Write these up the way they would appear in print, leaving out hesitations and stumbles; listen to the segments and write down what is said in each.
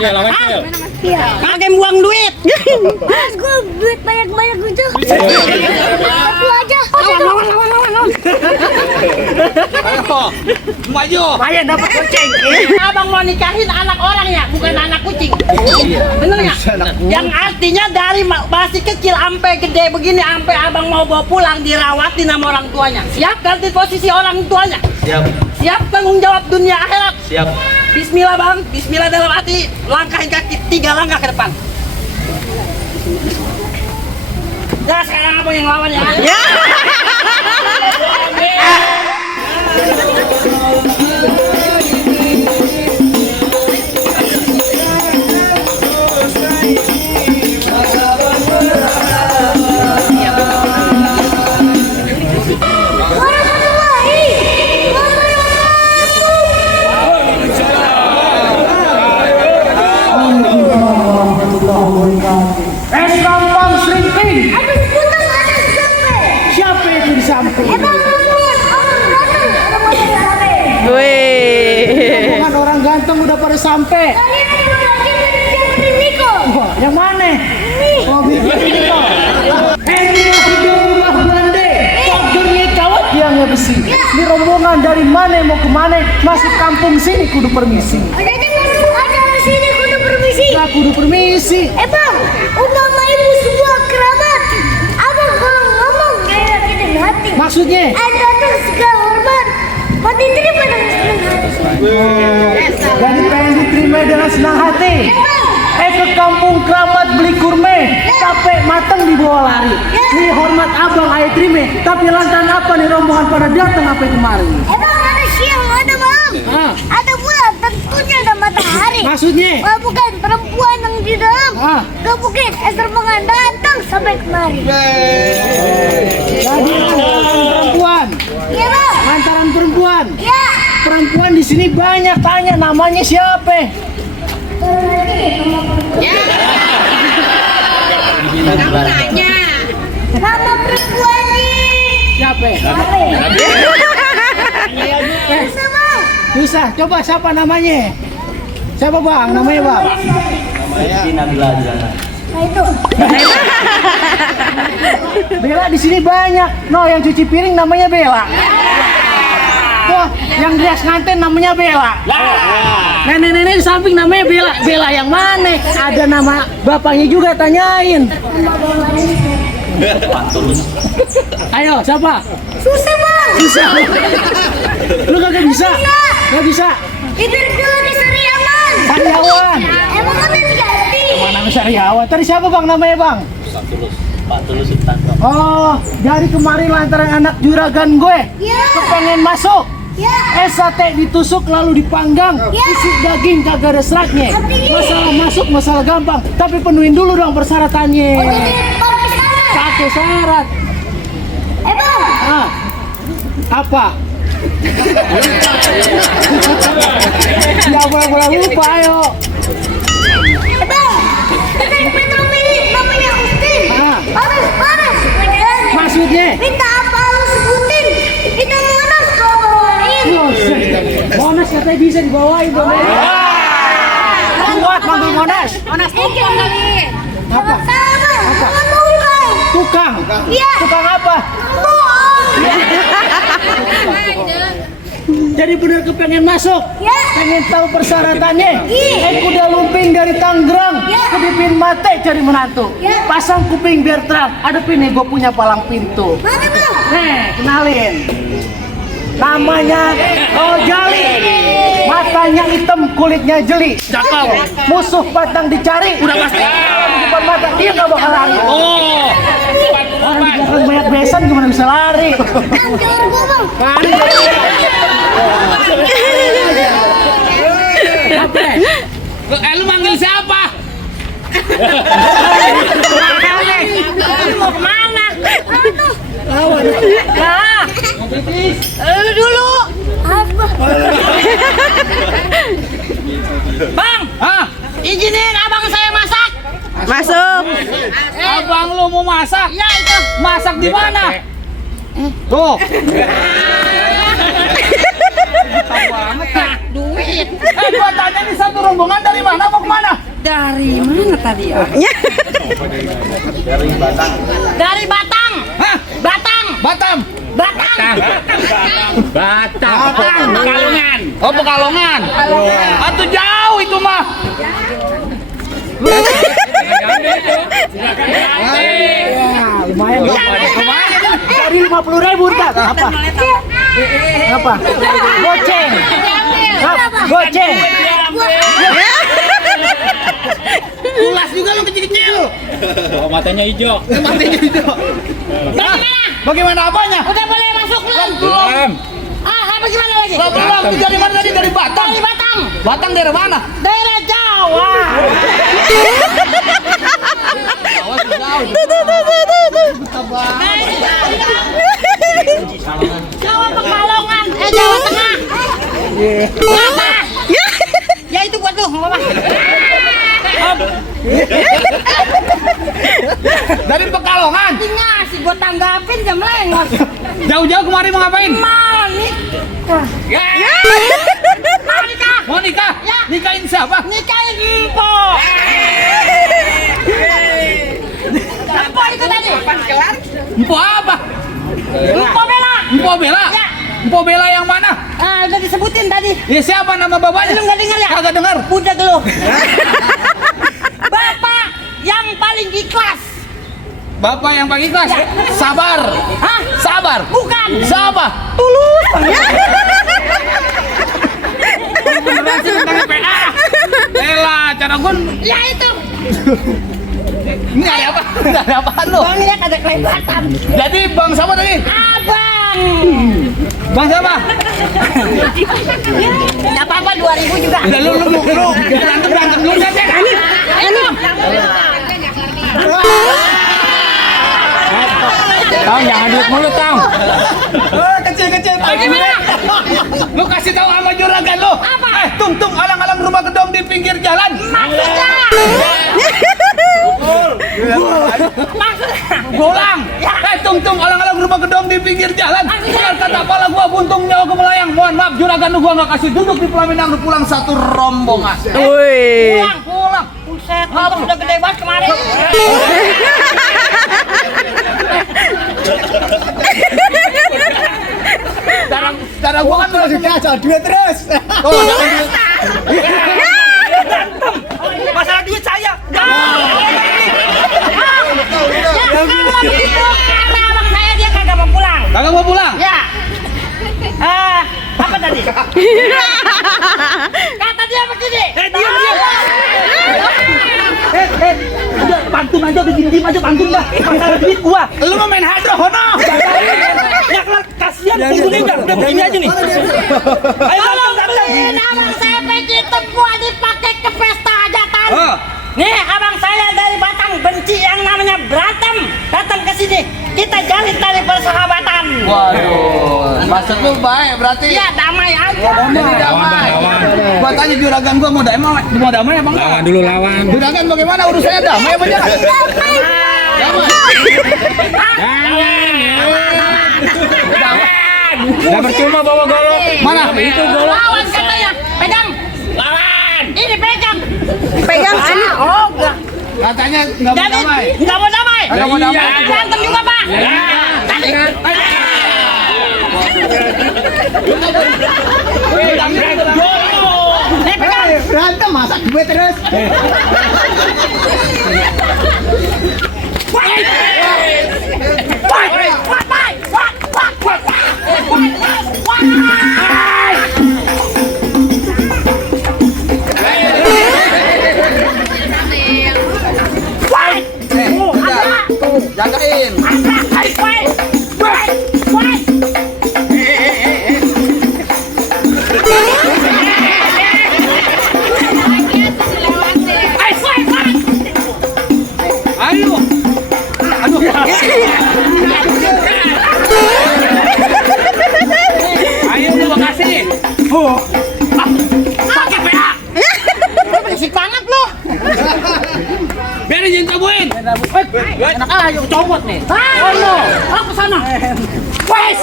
Iya. Pakai buang duit. Mas gue duit banyak-banyak gitu. Aku aja. Lawan. Maju. Bayar dapat kucing. Abang mau nikahin anak orang ya, bukan anak kucing. Bener nggak? Yang artinya dari masih kecil sampai gede begini, sampai abang mau bawa pulang dirawatin sama orang tuanya. Siap ganti posisi orang tuanya? Siap. Siap tanggung jawab dunia akhirat? Siap. Bismillah bang, bismillah dalam hati, langkahin kaki 3 langkah ke depan. Nah sekarang abang yang lawan ya. Es gampang serinting. Aduh, putar ada sampai. Siapa itu di samping? Emang Rombongan orang ganteng udah pada sampai. kalian ada lagi dari Niko. Wah, yang mana? Nih. Oh, Niko. Ini rumah Belanda. Pokoknya kawat yang besi. Ini rombongan dari mana mau kemana? Masuk kampung sini kudu permisi. Ada sini kudu permisi. Nah, kudu permisi. Bang, utama ibu sebuah kerabat. Abang kalau ngomong kayak kita hati. Maksudnya? Ada segala hormat. Mati terima dengan senang hati. Jadi pengen diterima dengan senang hati. Ke kampung kerabat beli kurme, capek matang dibawa lari. Ini hormat abang ayah terima. Tapi lantaran apa nih rombongan pada datang apa kemari? Bang, ada siang, ada malam. Ah. Ada bulan, tentunya ada matahari. Maksudnya? Wah, bukan perempuan yang di dalam. Ah. Gak mungkin Esarmongan datang sampai kemari. Jadi lantaran perempuan, Iya bang. lantaran perempuan. Ya. Perempuan di sini banyak, tanya namanya siapa? Nama perempuan nih. Siapa? Bisa bang. Bisa, coba siapa namanya? Siapa bang? Namanya bang? Nah itu. Bella di sini banyak. No, yang cuci piring namanya Bella. Tuh, yang rias nganten namanya Bella. Nenek-nenek di samping namanya Bella. Bella yang mana? Ada nama bapaknya juga, tanyain. Ayo, siapa? Susah bang. Bisa. Lu kagak bisa? Gak bisa. Bibir dulu di Sariawan. Sariawan. Emang udah diganti. Mana Sariawan? Tadi siapa bang namanya bang? Pak Tulus Subtanto. Oh, jadi kemarin lantaran anak juragan gue Ya. kepengen masuk. Ya. Sate ditusuk lalu dipanggang, Ya. isi daging kagak ada seratnya. Masalah masuk masalah gampang, tapi penuhin dulu dong persyaratannya. Oh jadi pakai sana. Pakai syarat. Bang. Ah, apa? Siapa yang boleh lupa ayo. Bang. Kita Petro milih namanya Ustin. Ah. Panas. Maksudnya? Minta apa lu sebutin? Kita Monas kau bawain. Monas katanya bisa dibawain dong. Kuat manggil Monas. Monas tukang kali. Apa? Sama. Apa? Sama tukang. Tukang. Iya. Tukang apa? Jadi bener kepengen masuk, Ya. pengen tahu persyaratannya. Iya. Kuda lumping dari Tangerang, Ya. kedipin mate cari menantu. Ya. Pasang kuping biar terang, adepin nih gue punya palang pintu. Mana bang? Nih, kenalin. Namanya Jali. Matanya hitam, kulitnya jeli. Cakep. Musuh batang dicari. Udah pasti. Di depan mata dia nggak bakal lari. Oh. Orang di belakang banyak besan gimana bisa lari? Bang, jangan gua bang. Lari. Apa? Lu manggil siapa? Lu mau kemana? Lawan. Nah, lu dulu. Apa? Bang, Hah? izinin abang saya masak. Masuk. Abang lu mau masak? Ya itu. Masak di mana? Tuh. Duit. sakit. Gua tanya nih satu rombongan dari mana mau kemana? Dari mana tadi ya? Dari Batang. Hah? Batang. Batam. Batang. Batang. Pekalongan. Oh, Pekalongan. Atuh jauh itu mah. Lumayan. Dari 50.000 ntar. Apa? Goceng. Goceng. Ulas juga lu kecil-kecil. Oh, matanya hijau. Matanya hijau. Bagaimana apanya? Udah boleh masuk belum? Belum. Apa gimana lagi? Belum. Dari mana tadi? Dari Batam. Dari Batang. Batang daerah mana? Daerah Jawa. Jawa Pekalongan, Jawa Tengah. Apa? Ya itu buat lu, apa? Dari Pekalongan. Ngasih gua tanggapin jam lengos. Jauh-jauh kemari mau ngapain? Mau nikah. Mau nikah. Mau nikah? Ya. Nikahin siapa? Nikahin Empo. Empo itu tadi. Empo apa? Empo Bella. Empo Bella? Ya. Empo Bella yang mana? Udah disebutin tadi. Ya siapa nama bapaknya? Lu nggak dengar ya? Kagak dengar. Udah lu. Bapak yang paling ikhlas. Bapak yang paling ikhlas. Sabar. Hah? Sabar. Bukan. Siapa? Tulus. Beneran sih tentang PA. Elah, cara gun. Ya itu. Ini ada apa? Ada apaan lu? Bang lihat ada kelebatan. Jadi bang siapa tadi? Abang. Bang siapa? Enggak apa-apa 2.000 juga. Udah lu berantem dulu deh. Ini. Tang, jangan duit mulut, Tang. Kecil-kecil. Gimana? Lu kasih tahu sama juragan lu. Apa? Tung alang-alang rumah gedong di pinggir jalan. Maksudnya. Maksudnya. Golang. Tung alang-alang rumah gedong di pinggir jalan. Biar kata pala gua buntung nyawa ke melayang. Mohon maaf juragan lu gua nggak kasih duduk di pelaminan lu pulang satu rombongan. Pulang. Buset, motor udah gede banget kemarin. Cara gua kan masih kacau duit terus. Oh, jangan Masalah duit saya. Kalau begitu kata abang saya dia kagak mau pulang. Kagak mau pulang? Ya. Apa tadi? Kata dia begini. Diam. Udah pantun aja, bikin diem aja pantun dah. Masalah duit gua. Lu mau main hadroh hono? Ya kelar kasihan tungguin aja. Udah begini aja nih. Ayo Kalau beliin abang saya peci gua dipakai ke pesta hajatan. Oh. Nih abang saya dari Batang benci yang namanya berantem. Datang ke sini kita jalin tali persahabatan. Waduh, maksud lu baik berarti. Iya damai aja. Jadi damai. Gua tanya juragan gua mau damai apa enggak? Lawan dulu, lawan. Juragan bagaimana urusannya damai apa jangan? Damai. Udah percuma bawa golok. Mana? Itu golok. Lawan katanya. Pegang. Lawan. Ini pegang. Pegang sini. Oh enggak. Katanya enggak mau Jadi damai. enggak mau damai. Enggak mau damai. Berantem juga Pak. Tadi. Pegang. berantem masa gue terus. Jagain. Ayo. Aduh. Ayo gua kasih. Pakai PA. Berisik banget lu. Biarin jangan kabuin. Enak aja copot nih. Oh no, aku ke sana. Wes,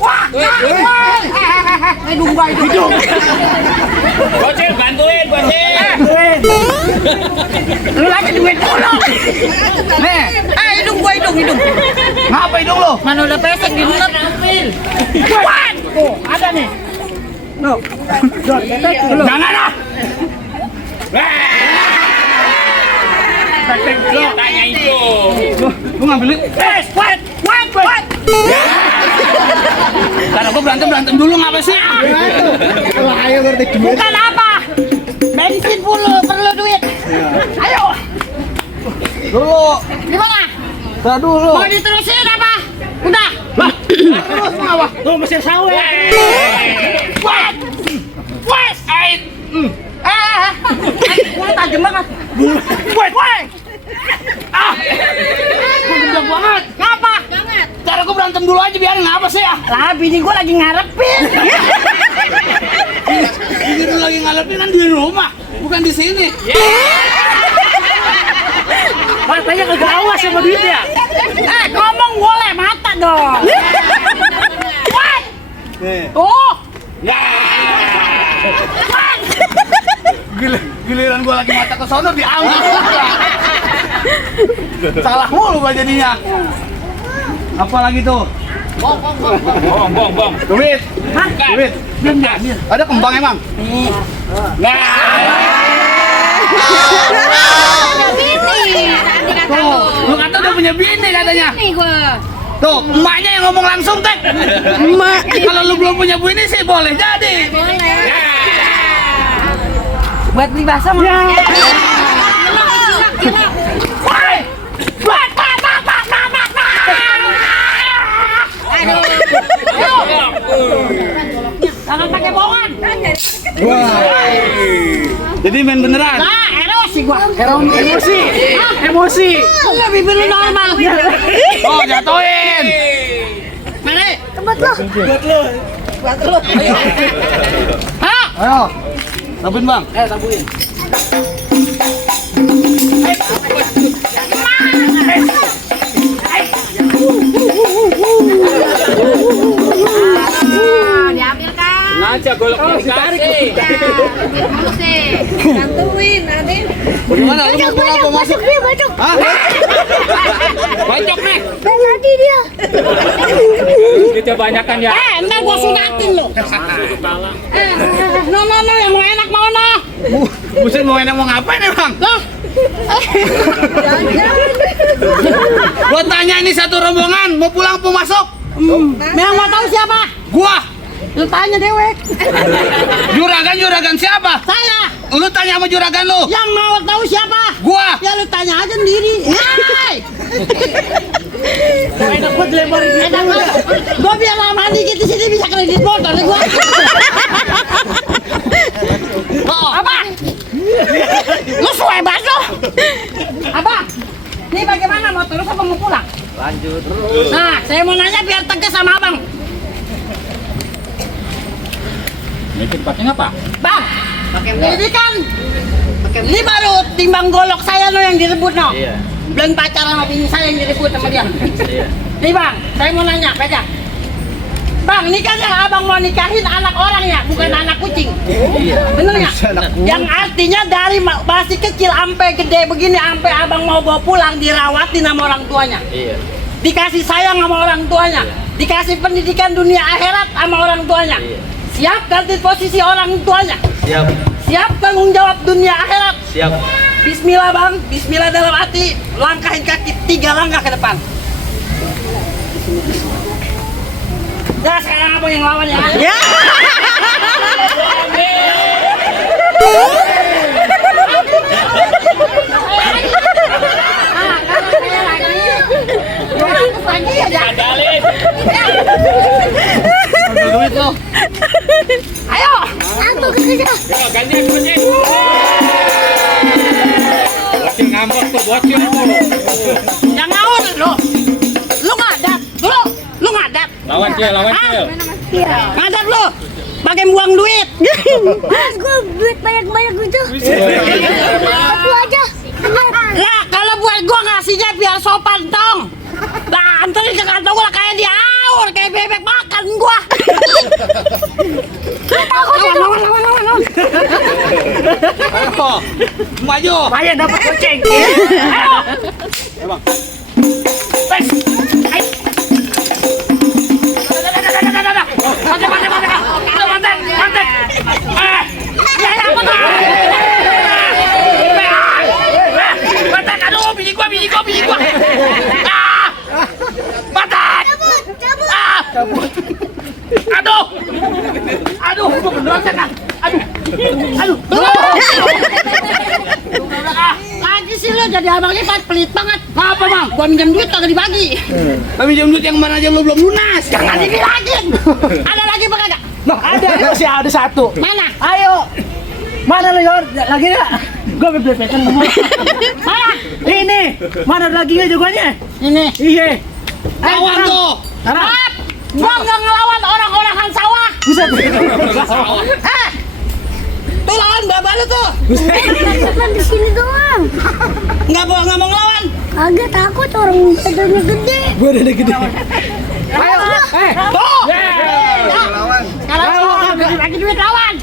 wah. hidung gua itu. Bocil, bantuin, bocil. Lu lagi duit dulu. Nih, Hidung gua hidung. ngapa hidung lo? Mana udah pesek di mulut. Wan! Tuh, ada nih. No. Jangan ah. Tanya itu. Lu ngambil duit. Wait. Karena gua berantem dulu ngapa sih? Bukan apa? Bensin perlu duit. Ayo. Dulu. Gimana? Tar dulu. Mau diterusin apa? Udah. Terus ngapa? Tuh mesin sawit. Wait. Gua tajam banget. Wait. Gua gendang banget. Ngapa? Cara gua berantem dulu aja biarin ngapa sih ah? Lah, bini gua lagi ngarepin. Ini lu lagi ngalapin kan di rumah, bukan di sini. Matanya kagak awas sama duitnya. Ngomong boleh mata dong. Wait. Nih. Oh. Giliran gua lagi mata ke sono diambil. Salah mulu gua jadinya. Apa lagi tuh? Bong. Duit. Bukan. Duit. Ada kembang emang? Tuh, lu kata udah punya bini katanya. Tuh, emaknya yang ngomong langsung, Tek. Emak. Kalau lu belum punya bini sih boleh jadi. Buat beli bakso mah. Jangan pakai bohongan. Jadi main beneran. Nah, emosi gua. Emosi. Enggak bibir lu normal. Oh, jatuhin. Mana? Tempat lo. Buat lu. Hah? Ayo. Sabuin, Bang. Sabuin. Diambil kan. Ngajak goloknya dikasih. Bantuin, Adin. Gimana lu mau pulang apa masuk? Dia bacok. Hah? Bacok nih. Lagi dia. Kita banyakan ya. Ntar gua sungatin lu. No, yang mau enak mau no. Buset mau enak mau ngapain emang? Lah, Gua tanya ini satu rombongan mau pulang apa masuk? yang mau tahu siapa? Gua. Lu tanya dewek. Juragan siapa? Saya. Lu tanya sama juragan lu. Yang mau tahu siapa? Gua. Ya lu tanya aja sendiri. Hai. Enak buat lebarin duit. Enak banget. Gua biar lama dikit di sini bisa kredit motor nih gua. Apa? Lu suwe banget lu. Apa? Ini bagaimana mau terus apa mau pulang? Lanjut terus. Nah, saya mau nanya biar tegas sama abang. Ini pakainya apa? Bang, ini kan ini baru timbang golok saya no yang direbut no. Iya. Belum pacaran sama bini saya yang direbut sama dia. Iya. Nih bang, saya mau nanya, pegang. Bang, ini kan yang abang mau nikahin anak orang ya, bukan anak kucing. Iya. Bener nggak? Yang artinya dari masih kecil sampai gede begini, sampai abang mau bawa pulang dirawatin sama orang tuanya. Iya. Dikasih sayang sama orang tuanya, dikasih pendidikan dunia akhirat sama orang tuanya. Iya. Siap ganti posisi orang tuanya. Siap. Siap tanggung jawab dunia akhirat. Siap. Bismillah bang, bismillah dalam hati, langkahin kaki 3 langkah ke depan. Ya sekarang apa yang lawan ya? Ya. Lagi aja. Adalin. Duit lu. Ayo. Satu kerja. Yo, gantian duitnya. Bocil ngambek tuh, bocil. Yang ngawur lu. Lu ngadat. Dulu. Lu ngadat. Lawan Cil, lawan Cil. Iya. Ngadat lu. Pakai buang duit. Mas gue duit banyak-banyak gitu. Aku aja. Lah kalau buat gua ngasihnya biar sopan tong. Lah anterin ke kantong gua kayak diaur kayak bebek makan gua. Lawan. Ayo, maju. Lumayan dapat kucing. Ayo. Wes. Ayo. Mantap. Mantap, aduh, biji gua. Mantap. Cabut. Aduh, gua beneran kan. Aduh. Lagi sih lo jadi abang lipat pelit banget. Apa bang? Gua minjem duit kagak dibagi. Tapi jam duit yang mana aja lu belum lunas. Jangan dibilangin. Ada lagi apa kagak? Ada, masih ada satu. Mana? Ayo. Mana lo lagi enggak? Gua bebek-bebekan ngomong. Mana? Ini. Mana lagi ya jagoannya? Ini. Iya. Lawan tuh. Maaf, gua nggak ngelawan orang-orangan sawah. Bisa. Tuh lawan bapak lu tuh. Cuman di sini doang. Nggak mau ngelawan. Agak takut orang badannya gede. Gua udah gede. Ayo. Tuh. Lawan. Kalau lu lagi duit lawan.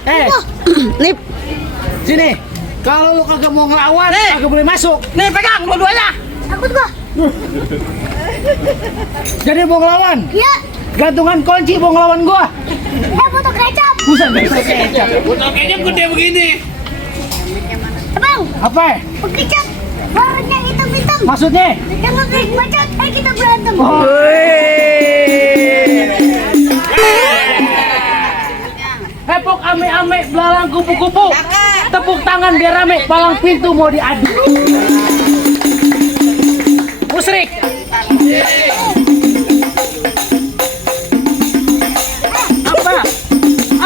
Lip. Sini. Kalau lu kagak mau ngelawan, kagak boleh masuk. Nih pegang dua-duanya. Takut gua. Jadi mau ngelawan. Ya. Gantungan kunci mau ngelawan gua. Foto kecap. Bukan kecap. Botol kecap gede begini. Bang, Apa? kecap. Warnanya hitam-hitam. Maksudnya? Jangan klik bacot. Kita berantem. Hepok ame-ame, belalang kupu-kupu. Tepuk tangan biar rame, palang pintu mau diadu. Musrik. Apa?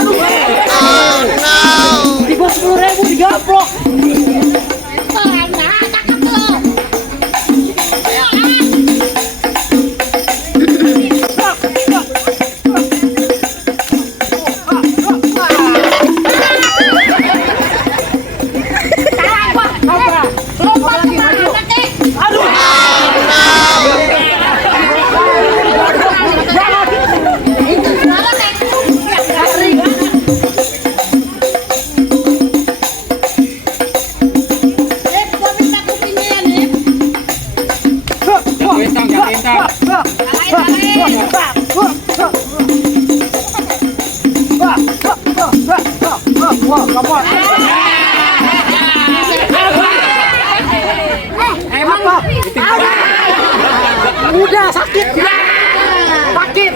Aduh. Oh no. 10.000 digaplok. Emang Udah sakit. Sakit.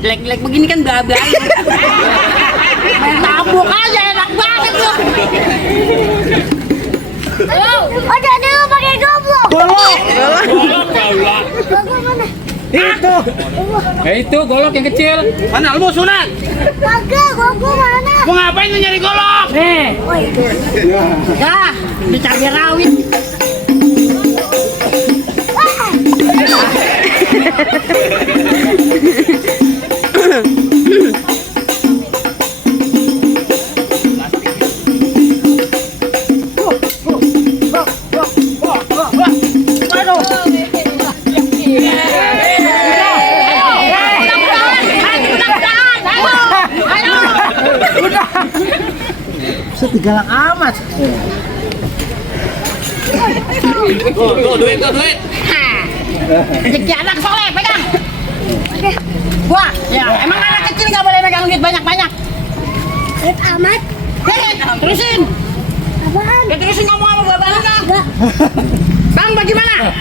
Jelek-jelek begini kan bla-bla. Main tabuk aja enak banget lu. Ada lu pakai goblok. Golok. Goblok mana? Itu. Itu golok yang kecil. Mana lu mau sunat? Kagak, goblok mana? Mau ngapain lu nyari golok? Nih. Oh itu. Dah, dicari rawit. Setigala amat. Tuh, duit. Rezeki anak soleh, pegang. Gua, ya emang anak kecil nggak boleh pegang duit banyak-banyak. Rip amat. Terusin. Apaan? Ya terusin ngomong sama bapak lu dah. Enggak. Bang, bagaimana?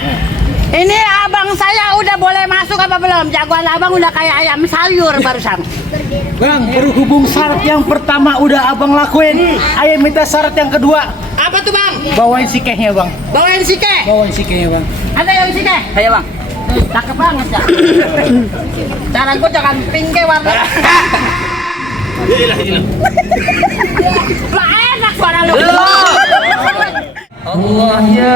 Ini abang saya udah boleh masuk apa belum? Jagoan abang udah kayak ayam sayur barusan. Bang, berhubung syarat yang pertama udah abang lakuin, ayo minta syarat yang kedua. Apa tuh bang? Bawain sikehnya bang. Bawain sike. Bawain sikehnya bang. Ada yang sike? Ayo bang. Cakep banget ya. Cara gua jangan pink kayak warna. Lah enak suara lu. Allah ya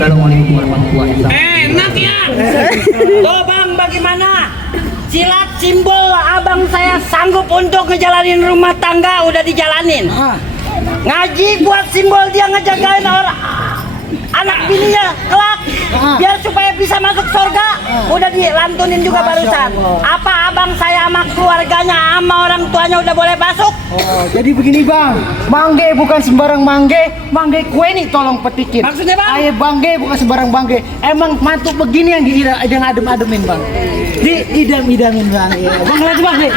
Assalamualaikum warahmatullahi wabarakatuh. Enak ya. Tuh bang, bagaimana? Silat simbol abang saya sanggup untuk ngejalanin rumah tangga udah dijalanin. Ngaji buat simbol dia ngejagain orang anak bininya kelak biar supaya bisa masuk surga. Udah dilantunin juga barusan. Apa abang saya sama keluarganya sama orang tuanya udah boleh masuk? Oh, jadi begini bang, mangge bukan sembarang mangge, mangge kue nih tolong petikin. Maksudnya, Bang? Ayo bangge bukan sembarang bangge. Emang mantuk begini yang adem-ademin bang. Diidam-idamin bang. Ya. Bang lagi bang nih.